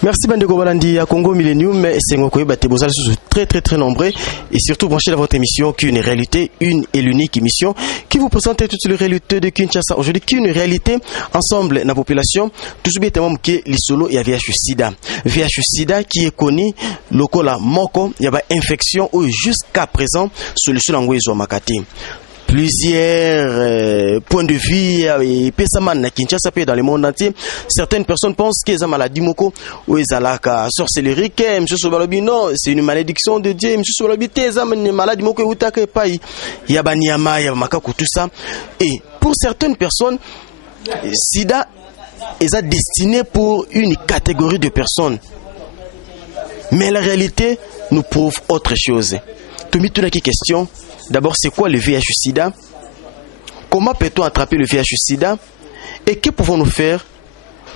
Merci Bandeko Balandi à Congo Millennium et Sengokoye Batebozal sont très nombreux et surtout branchez dans votre émission qui est une réalité, une et l'unique émission qui vous présente toutes les réalités de Kinshasa. Aujourd'hui qui est une réalité ensemble la population tout ce bêtement qui les solo et VIH sida. VIH sida qui est connu lokola moko il y a infection ou jusqu'à présent solution angwezo makati. Plusieurs points de vue et pesaman na Kinshasa dans le monde entier. Certaines personnes pensent qu'ils ont maladie moko ou ils ont la sorcellerie. Monsieur Sobalobi non, c'est une malédiction de Dieu. Monsieur Sobalobi ils ont une maladie moko ou ta pai. Il y a banyama, il y a makako tout ça. Et pour certaines personnes, sida est destiné pour une catégorie de personnes. Mais la réalité nous prouve autre chose. Tout mis tout la question. D'abord, c'est quoi le VIH-Sida? Comment peut-on attraper le VIH-Sida? Et que pouvons-nous faire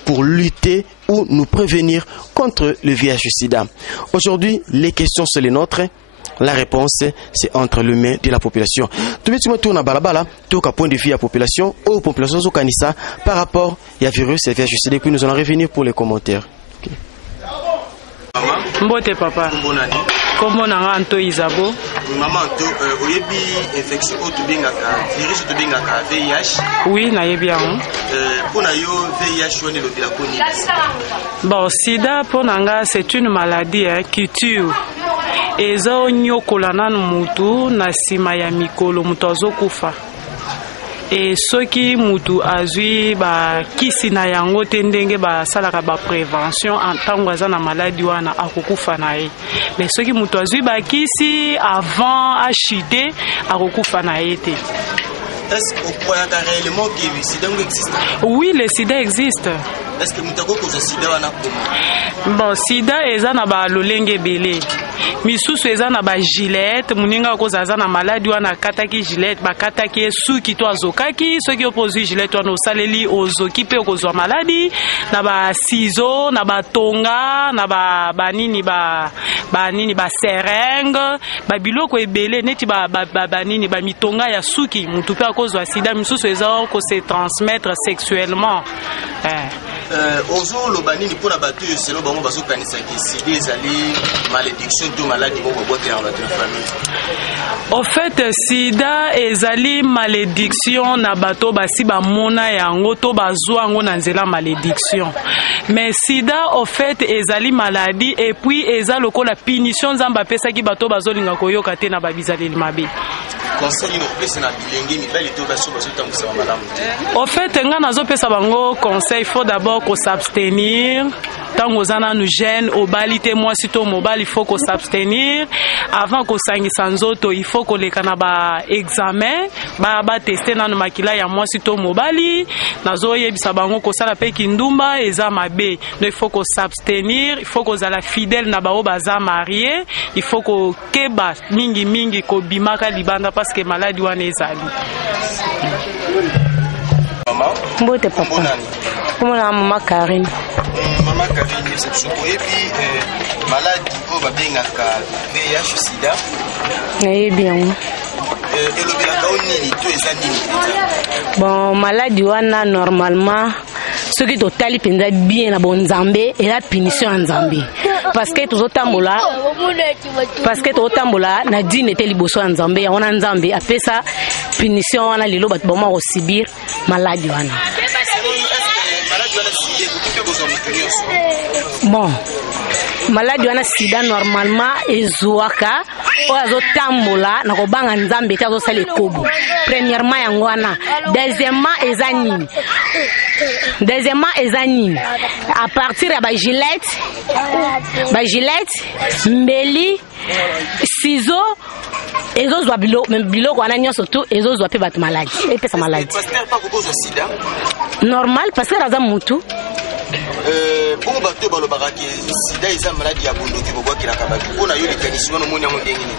pour lutter ou nous prévenir contre le VIH-Sida? Aujourd'hui, les questions sont les nôtres. La réponse, c'est entre les mains de la population. Tout le monde tourne à balabala, tout à point de vue à la population, aux populations au Kanissa, par rapport à virus et VIH-Sida. Et puis nous allons revenir pour les commentaires. Okay. Mbote papa. Comment on a Anto Isabo? Maman Anto, oyebi infection auto bengaka virus auto bengaka VIH. Oui, na yebi an. Pour na yo VIH on est le bilakoni. Bon, sida pour nanga c'est une maladie qui tue. Ezo nyokola na mutu na sima ya mikolo mutu azokufa. Et ceux qui mutu azui ba kisi na yango te ndenge ba salaka ba prévention en tant que na maladie wana akokufa na ye. Mais ceux qui mutu azui ba kisi avant achiter akokufa na ye te. Est-ce qu'on croit réellement que le sida existe? Oui, le sida existe. Est-ce que mutako ko sida wana comment? Bon, sida eza na ba lolenge belé. Misusu eza na ba gilette, muninga ko zaza na maladie wana kataki gilette, ba kataki suki to azokaki, ceux qui opposent gilette wana osaleli ozoki pe ko zwa maladie, na ba ciseaux, na ba tonga, na ba banini ba seringue, ba biloko ebele neti ba banini ba mitonga ya suki, mutu pe ko zwa sida, misusu eza ko se transmettre sexuellement. Ozo lobanini pour la battu selon bango baso kanisa ki sida ezali malédiction de maladie bon boîte dans la famille. Au fait sida ezali malédiction na bato basi ba mona yango to bazwa ngo na nzela malédiction. Mais sida au fait ezali maladie et puis eza lokola punition nzamba pesa ki bato bazolinga koyoka te na babizaleli mabe. Au fait, conseil, il faut d'abord qu'on s'abstenir. Tant qu'on a nous gêne, au balité, moi, si ton mobile, il faut qu'on s'abstenir. Avant qu'on s'aille sans auto, il faut qu'on les canaba examen. Bah, tester dans le maquillage, à moi, si ton mobile. Nazo, y a bango, qu'on s'ala paye kindumba, et zamabe. Donc, il faut qu'on s'abstenir. Il faut qu'on a la fidèle, nabao, baza marié. Il faut qu'on keba, mingi, qu'on bimaka, libanda, parce que maladie, on est zali. Mbote papa. Comment la maman Karine? Maman Karine, c'est ce qu'on est maladie au babengaka VIH sida. Eh bien. Bon, maladie wana normalement ceux qui totali penza bien na bon Nzambe et la punition en Nzambe. Parce que tout tambola na dine te liboso en Nzambe on en Nzambe apesa punition wana lelo bat boma ko subir maladie wana. Bon, maladie wana sida normalement ezwaka o azotambola na ko banga Nzambe te azosala ekobo. Premièrement yango wana, deuxièmement ezanini à partir ya ba gilette mbeli ciseaux ezozwa biloko wana nyonso tu ezozwa pe bat maladie epesa maladie normal parce que raza mutu bon bato balobaka ke sida eza maladie ya bondoki bobwakilaka bato mpona yo likanisi wana omoni yango ndenge nini?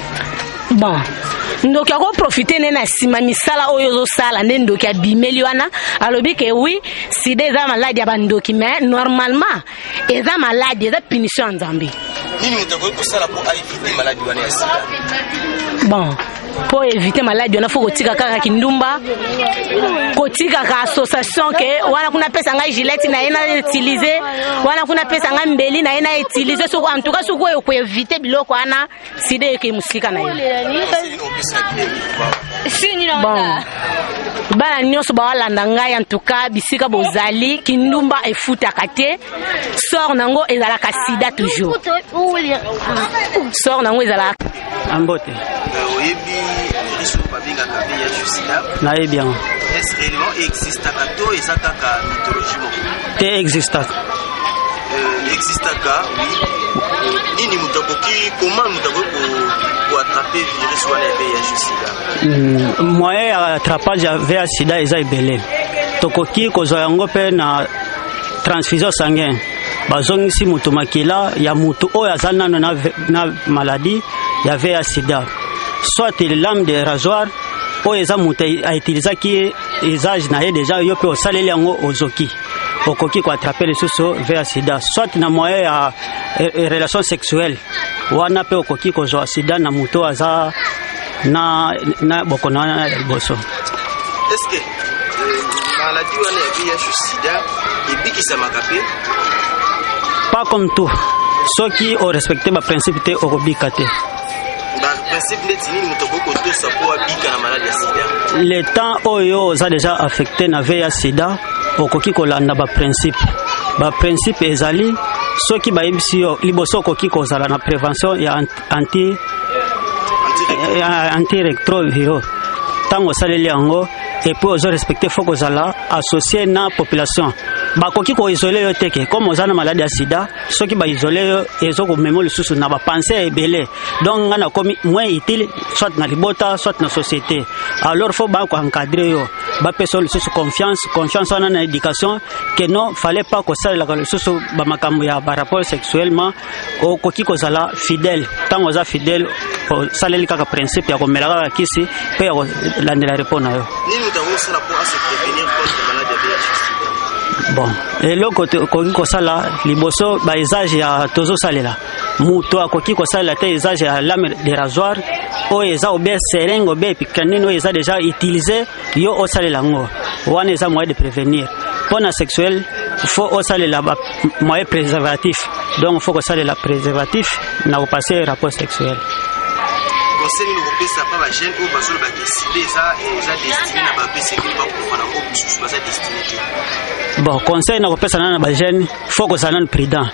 Bon, ndoki ako profiter nena sima misala oyo zosala nde ndoki abimeli wana alobi ke oui sida eza maladie ya bandoki mais normalement eza maladie eza punition ya Nzambe. Nini mutakoki kosala po éviter maladie wana ya sida? Bon, pour éviter maladie on a faut kotika kaka kindumba kotika ka association que wana kuna pesa ngai gilette na ina utiliser wana kuna pesa ngai mbeli na ina utiliser so en tout cas so ko éviter biloko ana sida ke musika na yo bon bana nyonso bawalanda ngai en tout cas bisika bozali kindumba efutaka te sort nango ezalaka sida toujours sort nango ezalaka ambote oyebi riso babinga ka VIH sida na bien est réellement existaka to ezaka mythologie moko te existaka existaka oui nini mutakoki comment mutakoki pour attraper virus wana ya VIH sida moyen ya attrapage ya VIH sida eza ebele tokoki kozwa yango mpe na transfusion sanguine bazongisi mutu makila ya mutu oyo aza nano na maladie ya VIH sida soit lame de rasoir oyo eza mutu autilisaki usage na ye deja yo mpe osaleli yango ozoki okoki koatrape lisusu VIH sida soit na moyen ya relation sexuelle wana mpe okoki kozwa sida na mutu aza na bokono wana ya liboso. Est-ce que maladie wana ya VIH sida ebikisamaka mpe pas comme tout soki o respecter ba principe te okobika te le temps oyo oza déjà affecté na VIH sida okoki kolanda ba principe ezali soki bayebisi yo liboso okoki kozala na prévention ya antirétroviraux ntango osaleli yango epuis ozo respecte fo kozala associé na population bakoki koisole yo teke comme oza na maladie ya sida soki baisole yo ezokomema lisusu na bapense ebele donc nga nakomi moins utile soit na libota soit na société alors fo bakoencadre yo bapesa lisusu confiance wana na éducation que non fallait pas kosalelaka lisusu bamakambo ya barapport sexuellement okoki kozala fidèle ntango oza fidèle osaleli kaka principe ya komela kaka kisi mpe ya kolandela repo na yo. Bon, eloko koki kosala liboso ba usage ya tozosalela mutu akoki kosalela te usage ya lame de rasoir oyo eza obe seringue obe picanine oyo eza déjà utilisé yo osalela ngo wana eza moyen de prévenir pona sexuel faut osalela ba moyen préservatif donc faut kosalela préservatif na kopasser rapport sexuel. Conseil nous repose pas ba jeune ou basolo ba décider ça et ça destiné na ba pese qui va comprendre ngo bisu ba ça destiné. Bon, conseil na kopesa na ba jeune faut que ça soit prudent.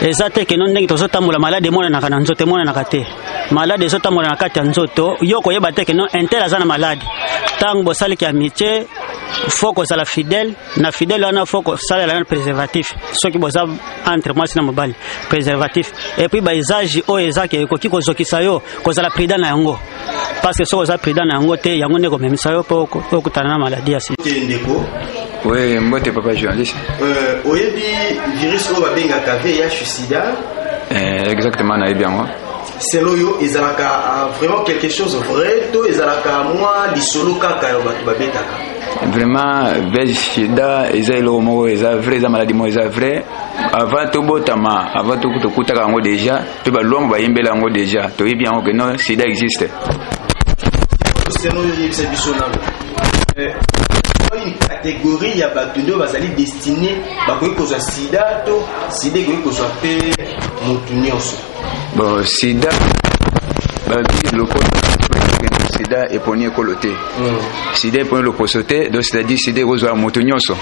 Ezate ke non ndenge tozotambola malade mona na kana nzoto mona na kate. Malade ezotambola na kati ya nzoto yo koyeba te ke non intel aza na malade. Tango bosali ki amitié faut que ça la fidèle na fidèle wana faut que ça la préservatif soki boza entre moi na mobali préservatif et puis ba usage o ezaki koki kozokisa yo kozala prudent na yango parce que soki oza prudent na yango te yango ndeko memisa yo po okutana na maladie ya sida. Oui, mbote papa journaliste. Oyebi virus o babengaka VIH sida. Exactement na bien moi. Selon yo ezalaka vraiment quelque chose vrai to ezalaka moi lisolo kaka yo babetaka. Vraiment VIH sida eza eloko moko eza vrai eza maladie moko eza vrai avant tobotama avant tokutaka yango déjà pe balongo bayembela yango déjà toyebi yango que non sida existe. Selon yo yebisa biso nano une catégorie ya bato nde bazali destiné bakoki kozwa sida to sida ekoki kozwa mpe motu nyonso. Bon sida babi lokola sida eponi ekolo te sida eponi loposo te donc c'est-à-dire sida ekozwa motu nyonso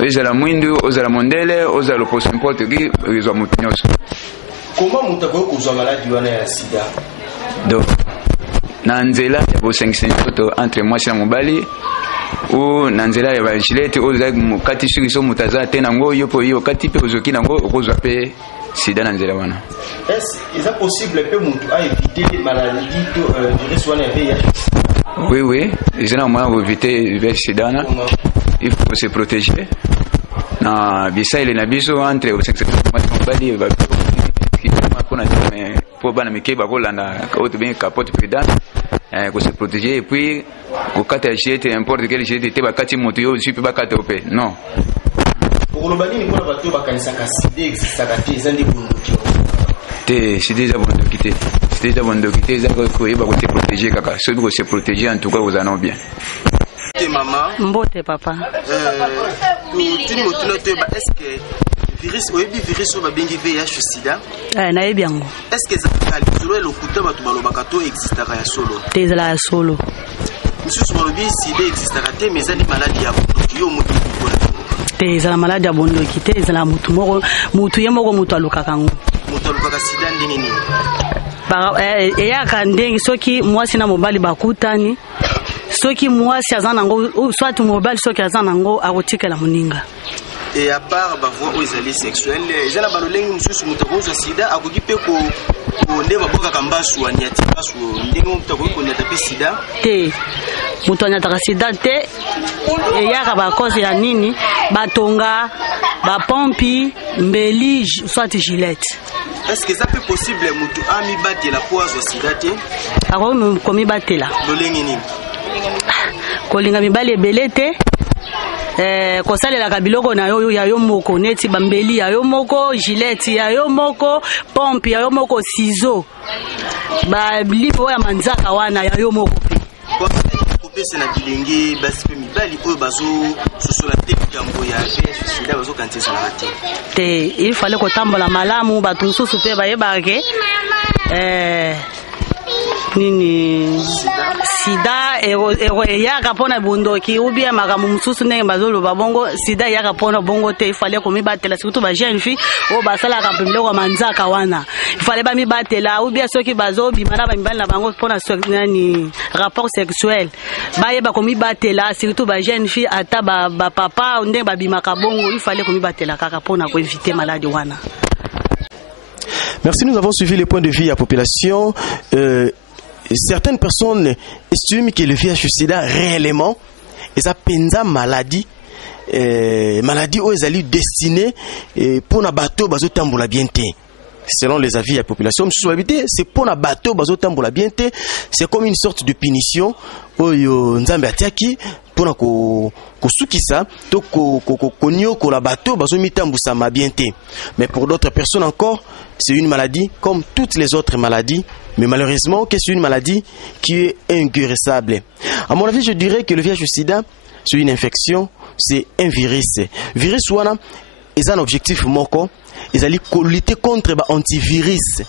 ozala mwindu ozala mondele ozala loposo importe ki ekozwa motu nyonso. Comment moto akoki kozwa maladi wana ya sida? Donc na nzela ya bosengisa nzoto entre mwasi na mobali ou na nzela ya bagilete oyo mokati soki so moto aza te nango yo mpo yo kati mpe ozoki nango okozwa mpe sida na nzela wana. Est-ce possible mpe moto aéviter maladie to virus wana ya VIH? Oui eza na moyen koéviter VIH sida wana il faut se protéger na bisaele na biso entre osengisa mobali mpona po bana mike bakolanda oyo tobengi capote prudente ko se protéger et puis ko kata chete n'importe quel chete te bakati moto yo supi bakata ope non okolobani ni mpona bato bakanisaka sida existaka te eza nde bunduki te sida eza bunduki te déjà bon docteur ça ko yeba ko se protéger kaka so ko se protéger en tout cas vous en avez bien maman mbote papa tu ni motuna to ba est-ce que virus oyebi virus o ba bengi VIH sida na yebi yango est-ce que ça kali solo le kuta ba to balobaka to existaka ya solo tezala ya solo monsieur Somalobi sida existaka te mais ani maladie ya yo mutu tezala maladie ya bondoki te ezala mutu ye moko mutu alukaka ngo mutu alukaka sida ndenge nini eyaka ndenge soki mwasi na mobali bakutani soki mwasi aza nango soit mobali soki aza nango akotikela moninga et à part ba voix aux alliés sexuels ezala balolengi mususu mutu akozwa sida akoki pe ko nde baboka kambasu aniati basu ndenge mutu akoki konyata pe sida te mutu anyataka sida te eyaka bakoze ya nini batonga bapompi mbeli soit gilette. Est-ce que ça peut possible mutu ami batela po azwa sida te akoki komibatela lolengi nini kolinga mibali ebele te kosalelaka biloko na yo ya yo moko neti bambeli ya yo moko gilette ya yo moko pompe ya yo moko ciseau balipo ya manzaka wana ya yo moko kopesa na bilenge basi pe mibali oyo bazo sosola te likambo ya sida bazokantisa na te il fallait kotambola malamu bato mosusu mpe bayebake nini sida eyaka mpona bondoki ubia makambo mosusu ndenge bazoloba bongo sida eyaka mpona bongo te ifale komibatela surtout bajeune fille oyo basalaka mpe biloko ya manzaka wana ifale bamibatela ubia soki bazobima na bamibali na bango mpona nani rapport sexuel bayeba komibatela surtout bajeune fille ata bapapa ndenge babimaka bongo ifale komibatela kaka mpona koevite maladi wana. Merci, nous avons suivi les points de vue à la population. Certaines personnes estiment que le VIH-Sida réellement est sa penza maladie, maladie où elle est destinée pour un bateau bazo tambola bienté. Selon les avis de la population, c'est pour un bateau bazo tambola bienté. C'est comme une sorte de punition. Oyo nzambe atiaki pona ko sukisa to ko nyo ko la bateau bazo mitambusa ma bienté. Mais pour d'autres personnes encore, c'est une maladie comme toutes les autres maladies, mais malheureusement que c'est une maladie qui est inguérissable. À mon avis, je dirais que le VIH-Sida, c'est une infection, c'est un virus. Virus wana est un objectif moko, ils allaient lutter contre ba antivirus.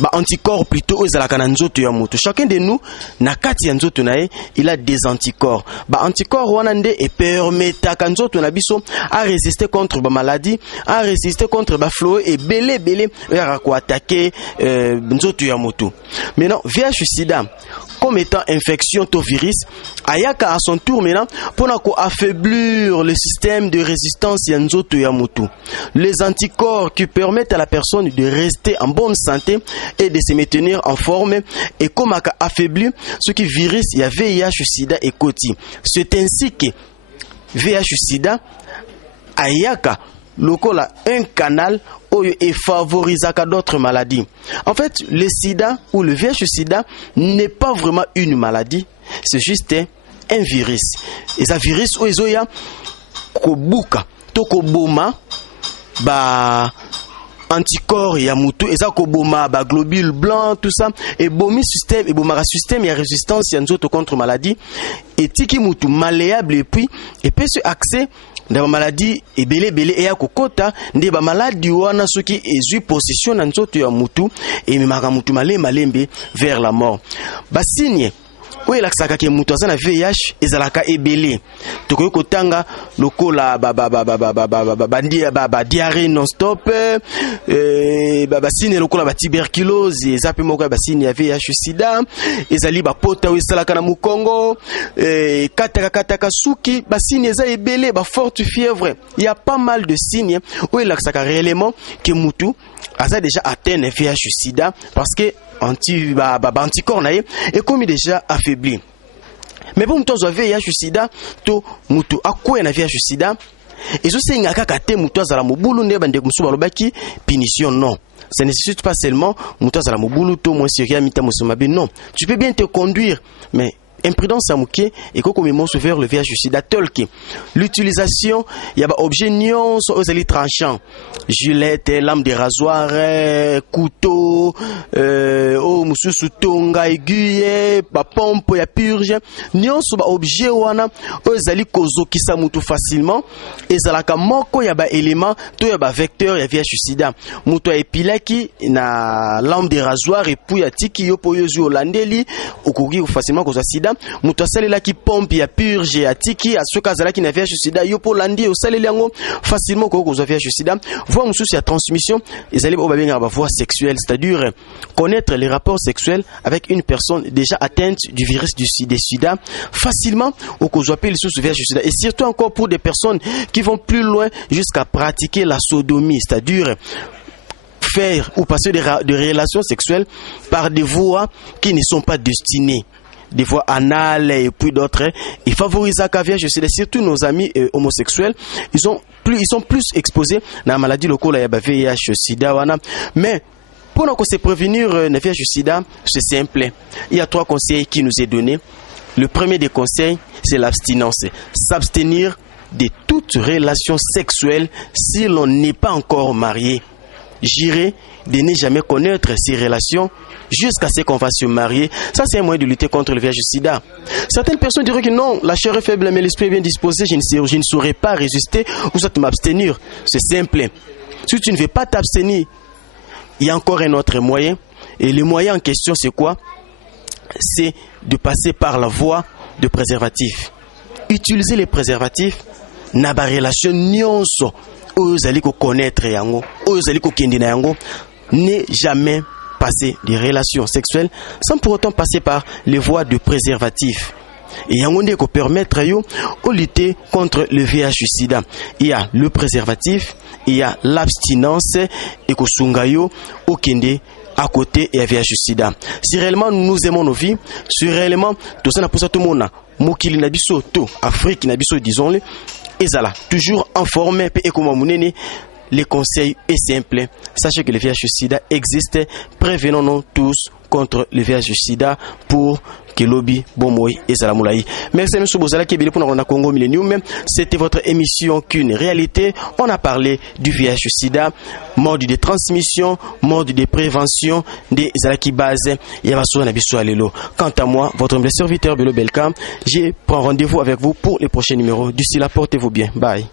Ba anticorps plutôt aux alakananzoto ya moto. Chacun de nous na kati ya nzoto nae il a des anticorps. Ba anticorps wanande et permettre kanzoto na biso à résister contre ba maladie, à résister contre ba fléau et belé ya ko attaquer nzoto ya moto. Maintenant VIH-Sida comme étant infection to virus ayaka à son tour maintenant pour affaiblir le système de résistance ya nzoto ya moto. Les anticorps qui permettent à la personne de rester en bonne santé et de se maintenir en forme et comme affaiblir ce qui virus ya VIH-Sida et Koti. C'est ainsi que VIH-Sida ayaka lokola un canal et favorisaka d'autres maladies. En fait, le sida ou le VIH-Sida n'est pas vraiment une maladie, c'est juste un virus. Et ça virus ozoya kobuka to koboma ba anticorps ya mutu eza koboma ba globules blancs tout ça et bomi système et bomara système ya résistance ya nzoto contre maladie et tiki mutu malléable et puis ce accès dans la maladie et belé et ya kokota nde ba maladie wana soki ezui possession na nzoto ya mutu et mimaka mutu malembe vers la mort. Ba signe oyo elakisaka ke mutu aza na VIH ezalaka ebele tokoki kotanga lokola diarrhée non-stop basine lokola tuberculose eza mpe moko ya basine ya VIH-Sida ezali bapota oyo esalaka na mokongo kataka suki basine eza ebele forte fièvre. Il y a pas mal de signes oyo elakisaka réellement ke mutu aza déjà atteint na VIH-Sida parce que anticorps naye et comme déjà affaibli. Mais pour mutu azwa VIH-Sida to mutu akwea na VIH-Sida ezosenga kaka te mutu azala mobulu nde bandeko mosusu balobaki punition. Non, ça ne nécessite pas seulement mutu azala mobulu to mwasi ya mita mosusu mabe. Non, tu peux bien te conduire mais imprudence amuke et ko komemo vers le VIH sida tel que l'utilisation il y a objet nion so aux tranchants, gilette, lame de rasoir, couteau, o mususu tonga aiguille, ba pompe ya purge, nion so ba objet wana ozali kozokisa mutu facilement ezalaka moko ya ba élément to ya ba vecteur ya VIH sida. Mutu epilaki na lame de rasoir et puis atiki yo po yozu olandeli okoki facilement koza sida. Mutu asalelaki pompe ya purge atiki asoka azalaki na VIH sida yo po landi osaleli yango facilement koza VIH sida. Voie mususu ya transmission ezali ba benga ba voie sexuelle, c'est-à-dire connaître les rapports sexuels avec une personne déjà atteinte du virus du sida facilement au cause appelle sous VIH sida, et surtout encore pour des personnes qui vont plus loin jusqu'à pratiquer la sodomie, c'est-à-dire faire ou passer des relations sexuelles par des voies qui ne sont pas destinées, des voies anales et puis d'autres, et favoriser la VIH sida. Surtout nos amis homosexuels, ils sont plus exposés à la maladie locale à la VIH sida. Mais pour nous se prévenir le VIH sida, c'est simple. Il y a 3 conseils qui nous est donné. Le premier des conseils, c'est l'abstinence. S'abstenir de toute relation sexuelle si l'on n'est pas encore marié. J'irai de ne jamais connaître ces relations jusqu'à ce qu'on va se marier. Ça, c'est un moyen de lutter contre le VIH sida. Certaines personnes diront que non, la chair est faible, mais l'esprit est bien disposé, je ne saurais pas résister ou soit m'abstenir. C'est simple. Si tu ne veux pas t'abstenir, il y a encore un autre moyen. Et le moyen en question, c'est quoi? C'est de passer par la voie de préservatif. Utiliser les préservatifs n'a pas relation nyonso. Ozali ko connaître yango, ozali ko kende na yango, ne jamais passer des relations sexuelles sans pour autant passer par les voies de préservatif. Et yango ndeko permettre yo au lutter contre le VIH sida. Il y a le préservatif, il y a l'abstinence et ko sunga yo au kende à côté et à VIH sida. Si réellement nous aimons nos vies, si réellement tout ça n'a pas tout le monde, mokili na biso to Afrique na biso disons-le, ezala toujours informé et comme munene. Les conseils est simple. Sachez que le VIH sida existe. Prévenons-nous tous contre le VIH sida pour que lobby bomoy et zalamulaï. Merci monsieur Bozala qui est venu pour nous Congo Millennium. C'était votre émission qu'une réalité. On a parlé du VIH sida, mode de transmission, mode de prévention des zalaki base et quant à moi, votre humble serviteur Bello Belka, je prends rendez-vous avec vous pour les prochains numéros. D'ici là, portez-vous bien. Bye.